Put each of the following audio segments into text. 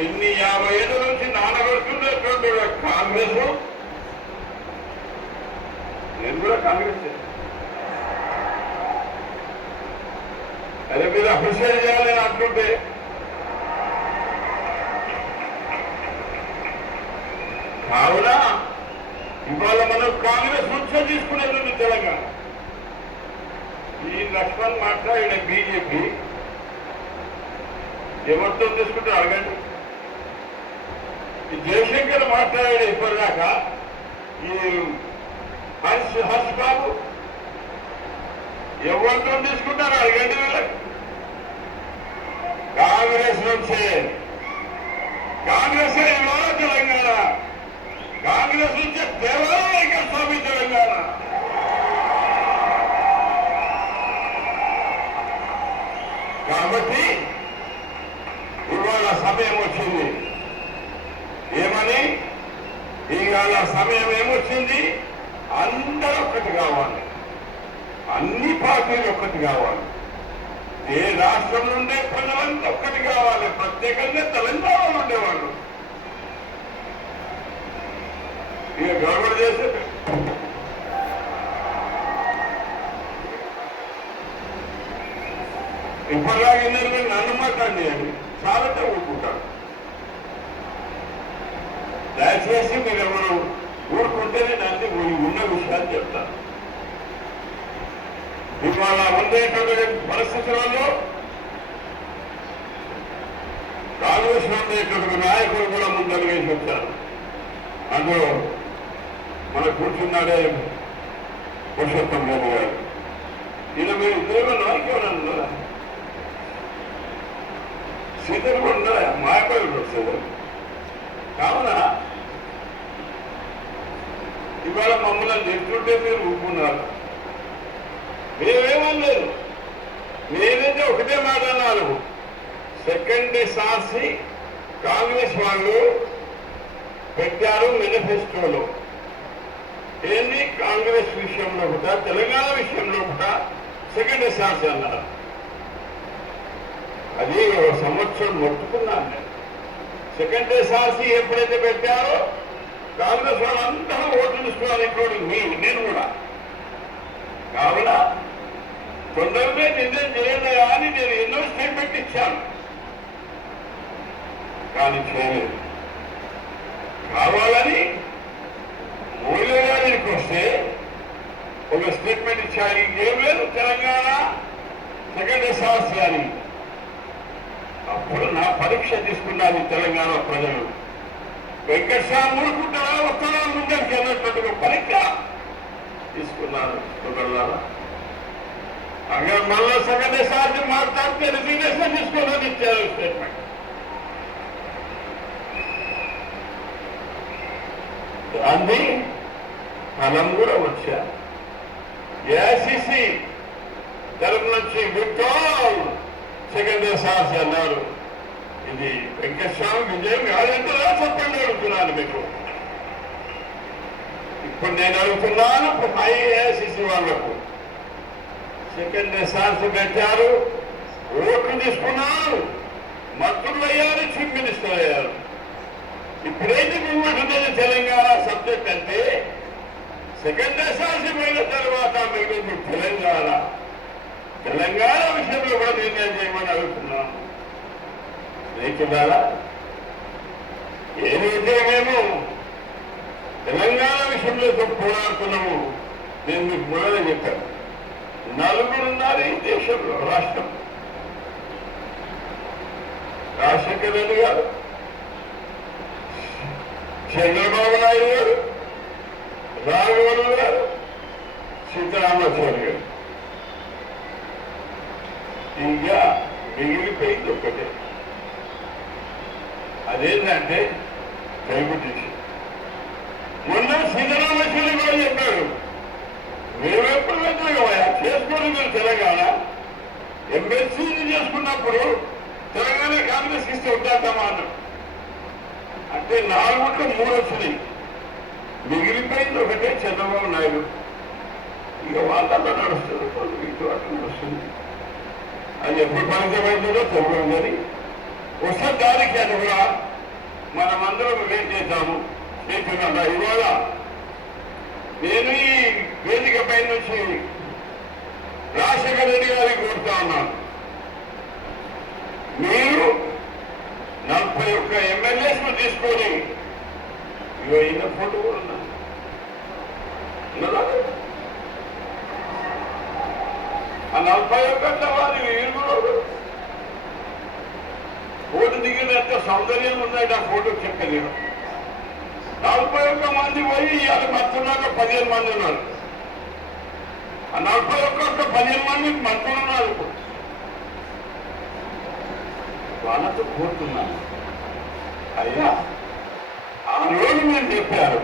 ఎన్ని 50 ఏళ్ళ నుంచి నానబడుతున్నటువంటి కాంగ్రెస్, నేను కూడా కాంగ్రెస్ అదే మీద అప్రిషియేట్ చేయాలని అంటుంటే కావున ఇవాళ మనం కాంగ్రెస్ నుంచి తీసుకునేది తెలంగాణ. ఈ లక్ష్మణ్ మాట్లాడిన బీజేపీ ఎవరితో తీసుకుంటే అడగండి. ఈ జయశంకర్ మాట్లాడాడు ఇప్పటిదాకా, ఈ హర్ష్ బాబు ఎవరితో తీసుకుంటారో అడగండి. వీళ్ళకి కాంగ్రెస్ నుంచే, కాంగ్రెస్ ఇవాళ తెలంగాణ, కాంగ్రెస్ నుంచే దేవాలయ స్వామి తెలంగాణ. కాబట్టి ఇవాళ సమయం వచ్చింది. ఏమని? ఇవాళ సమయం ఏమొచ్చింది? అందరూ ఒక్కటి కావాలి, అన్ని పార్టీలు ఒక్కటి కావాలి, ఏ రాష్ట్రం నుండే ప్రజలంతా ఒక్కటి కావాలి. ప్రత్యేకంగా తెలంగాణలో ఉండేవాళ్ళు ఇక గవర్నమెంట్ చేసే ఇప్పటిలాగా మీరు నన్ను మాట్లాడియండి, చాలా ఊరుకుంటారు. దయచేసి మీరు ఎవరు ఊరుకుంటేనే దాన్ని ఉన్న విషయాలు చెప్తాను. ఇవాళ ఉండేటువంటి పరిస్థితులలో కాంగ్రెస్ ఉండేటువంటి నాయకులు కూడా ముందరు వేసి వచ్చారు. అందులో మన కూర్చున్నాడే పురుషోత్తం బాబు గారు. ఈయన మీరు ఇద్దరు నాయకులు సీతలు కూడా ఉన్నారా? మాయపల్లి వస్తుంది. కావున ఇవాళ మమ్మల్ని తింటుంటే మీరు ఊరుకున్నారు. మేమేమనలేదు. నేనైతే ఒకటే మాట అన్నాను, సెకండ్ సాక్షి కాంగ్రెస్ వాళ్ళు పెట్టారు మేనిఫెస్టోలో. ఏంది? కాంగ్రెస్ విషయంలో కూడా, తెలంగాణ విషయంలో కూడా సెకండ్ సాక్షి అన్నారు. అది ఒక సంవత్సరం మొత్తుకున్నాను నేను. సెకండ్ సాక్షి ఎప్పుడైతే పెట్టారో కాంగ్రెస్ వాళ్ళంతా ఓట్లు ఇస్తున్నారు, ఇంక్లూడింగ్ నేను కూడా. కావున తొందరగా నిర్ణయం చేయలేదా అని నేను ఎన్నో స్టేట్మెంట్ ఇచ్చాను, కానీ చేయలేదు. కావాలని మోడీ గారికి వస్తే ఒక స్టేట్మెంట్ ఇచ్చారు, ఇంకేం లేదు తెలంగాణ సెకండ్ సాక్షి అని. అప్పుడు నా పరీక్ష తీసుకున్నారు తెలంగాణ ప్రజలు. వెంకటస్వామి ఊరుకుంటారా వస్తారా ముందరికి అన్నటువంటి పరీక్ష తీసుకున్నారు. అక్కడ మళ్ళా సెకండ్ సార్లు మాట్లాడితే రిజిగ్నేషన్ తీసుకోవాలని ఇచ్చారు స్టేట్మెంట్. దాన్ని మనం కూడా వచ్చారు. ఏఐసిసి తరఫు నుంచి విత్డ్రాల్ సెకండ్ సార్స్ అన్నారు. ఇది వెంకటస్వామి విజయం కాదంటారా? చెప్పండి అడుగుతున్నాను మీకు. ఇప్పుడు నేను అడుగుతున్నాను ఐఏఐసిసి వాళ్లకు, సెకండ్ సార్స్ పెట్టారు, ఓట్లు తీసుకున్నారు, మంత్రులు అయ్యారు, చీఫ్ మినిస్టర్ అయ్యారు. ఇప్పుడైతే మిగులుతున్నది తెలంగాణ సబ్జెక్ట్ అంటే సెకండ్ సార్స్ పోయిన తర్వాత మిగిలింది తెలంగాణ. తెలంగాణ విషయంలో కూడా నిర్ణయం చేయమని అడుగుతున్నాను. స్నేహితులారా, ఏదైతే మేము తెలంగాణ విషయంలో పోరాడుతున్నాము, నేను మీకు మొదలు చెప్పాను. నలుగురు ఉన్నారు ఈ దేశంలో. రాష్ట్రం రాజశేఖర రెడ్డి గారు, చంద్రబాబు నాయుడు గారు, రాఘవన్ గారు, సీతారామచారి గారు. ఇంకా మిగిలిపోయింది ఒక్కటే, అదేంటంటే డెప్యూటీషన్. మొన్న సీతారామచారి కూడా చెప్పారు, మేమెప్పుడు చేసుకోండి మీరు తెలంగాణ. ఎంఎస్సీ చేసుకున్నప్పుడు తెలంగాణ కాంగ్రెస్ ఇస్తే వద్దామా అన్నాం. అంటే 4 3 వచ్చినాయి, మిగిలిపోయింది ఒకటే చంద్రబాబు నాయుడు. ఇక వాళ్ళల్లో నడుస్తుంది, ఇటు అటు నడుస్తుంది. అది ఎప్పుడు పరిచయమైందో తెలియదు. కానీ వసంతానికి అది కూడా మనమందరం ఏం చేశాము చేస్తున్నా. ఇవాళ నేను ఈ వేదిక పై నుంచి రాజశేఖర రెడ్డి గారికి కోరుతా ఉన్నాను, మీరు 41 ఎమ్మెల్యేస్ తీసుకొని ఈయన ఫోటో కూడా ఉన్నా ఆ 41 వారి వీరు ఫోటో దిగినంత సౌందర్యం ఉందంటే ఆ ఫోటో చెప్పలేదు. 41 మంది పోయి ఇవాళ మత్తున్నాక 15 మంది ఉన్నారు. ఆ 41 15 మంది మత్తున్నారు. ఇప్పుడు వాళ్ళతో కోరుతున్నాను, అయ్యా ఆ రోజు నేను చెప్పారు,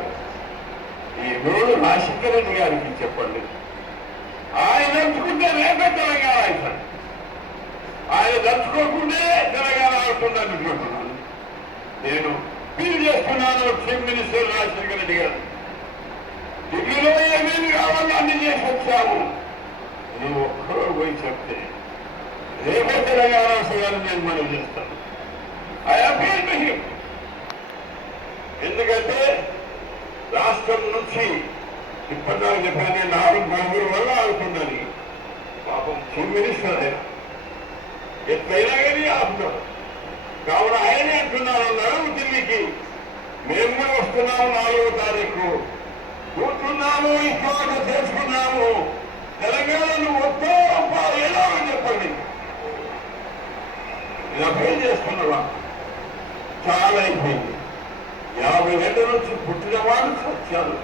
ఈ రోజు రాజశేఖర రెడ్డి గారికి చెప్పండి, ఆయన దంచుకుంటే రేపే తెలంగాణ అవుతాడు, ఆయన దంచుకోకుంటే తెలంగాణ అవుతుందని చెప్తున్నాను. నేను ఫీల్ చేస్తున్నాను చీఫ్ మినిస్టర్ రాజశేఖర రెడ్డి గారు, ఢిల్లీలో ఏమేమి కావాలో అన్ని చేసి వచ్చాము, నువ్వు ఒక్కరో పోయి చెప్తే రేపే తెలంగాణ వస్తుందని నేను మనం చేస్తాను. I appeal to him. ఎందుకంటే రాష్ట్రం నుంచి ఇప్పటిదాకా చెప్పాను 4 వల్ల ఆగుతుందని. పాపం చీఫ్ మినిస్టర్ ఆయన ఎట్లయినా కానీ ఆపుతారు. కావున ఆయనే అంటున్నారు ఢిల్లీకి, మేము కూడా వస్తున్నాము 4వ తారీఖు, కూర్చున్నాము, ఇష్టం చేసుకున్నాము, తెలంగాణను మొత్తం ఎలా అని చెప్పండి. ఇలా ఫెయిల్ చేసుకున్నావా? చాలా అయిపోయింది. 50 ఏళ్ళ నుంచి పుట్టిన వాళ్ళు సత్యాలు,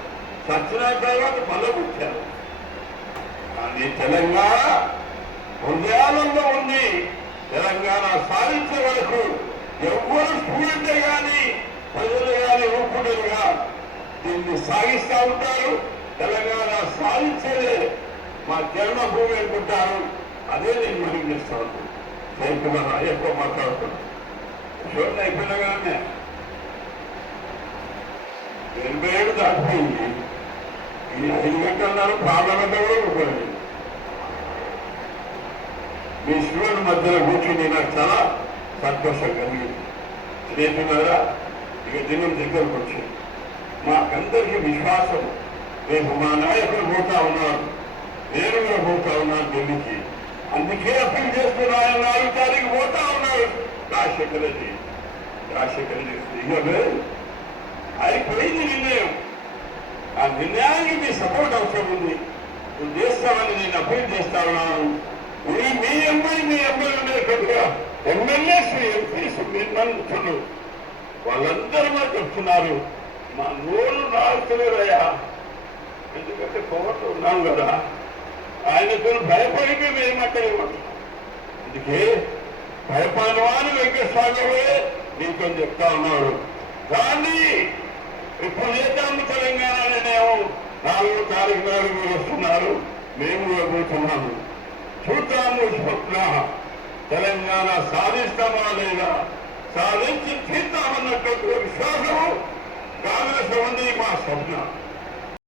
సచ్చిన తర్వాత బలపుచ్చారు. కానీ తెలంగాణ హృదయాలలో ఉంది. తెలంగాణ సాధించే వరకు ఎవరు స్టూడెంటే కానీ ప్రజలు కానీ ఊపుకుంటారుగా దీన్ని సాగిస్తూ ఉంటారు. తెలంగాణ సాధించేదే మా జన్మభూమి అనుకుంటారు. అదే నేను మనం చేస్తా ఉంటాను. చేస్తున్నా ఎక్కువ మాట్లాడుతున్నాను. చూడండి అయిపోయినగానే 87 దాటిపోయింది. ఈ 5 గంటలన్నారు పార్లమెంట్ కూడా ఉపయోగింది. మీ శివుని మధ్యలో కూర్చుని నాకు చాలా సంతోషం కలిగింది. స్నేహితులారా, ఇక దినం దగ్గరకు వచ్చింది. మాకందరికీ విశ్వాసం, రేపు మా నాయకులు పోతా ఉన్నారు, నేను కూడా పోతా ఉన్నాను ఢిల్లీకి. అందుకే అప్పీల్ చేస్తున్నా, 4వ తారీఖు పోతా ఉన్నారు రాజశేఖర రెడ్డి. రాజశేఖర రెడ్డి అయిపోయింది నిర్ణయం. ఆ నిర్ణయానికి మీ సపోర్ట్ అవసరం ఉంది. నువ్వు చేస్తామని నేను అప్పీల్ చేస్తా ఉన్నాను. మీ ఎమ్మెల్యే కొద్దిగా ఎమ్మెల్యేస్ ఎంపీస్ నిర్ణయించున్నారు, వాళ్ళందరూ కూడా చెప్తున్నారు మా నోరు రాల్చలేదయ్యా. ఎందుకంటే కోర్టు ఉన్నాం కదా, ఆయనతో భయపడి మేము ఏమంటలేమంటున్నాం. అందుకే భయపడవాని వెంకటస్వామి నీతో చెప్తా ఉన్నాడు. కానీ ఇప్పుడు చేద్దాము తెలంగాణ నిర్ణయం. 4వ తారీఖు నాడు మీరు వస్తున్నారు, మేము కూడా పోతున్నాము. చూద్దాము స్వప్న తెలంగాణ సాధిస్తామా లేదా, సాధించి తీద్దామన్నటువంటి విశ్వాసము కాంగ్రెస్ ఉంది. మా స్వప్న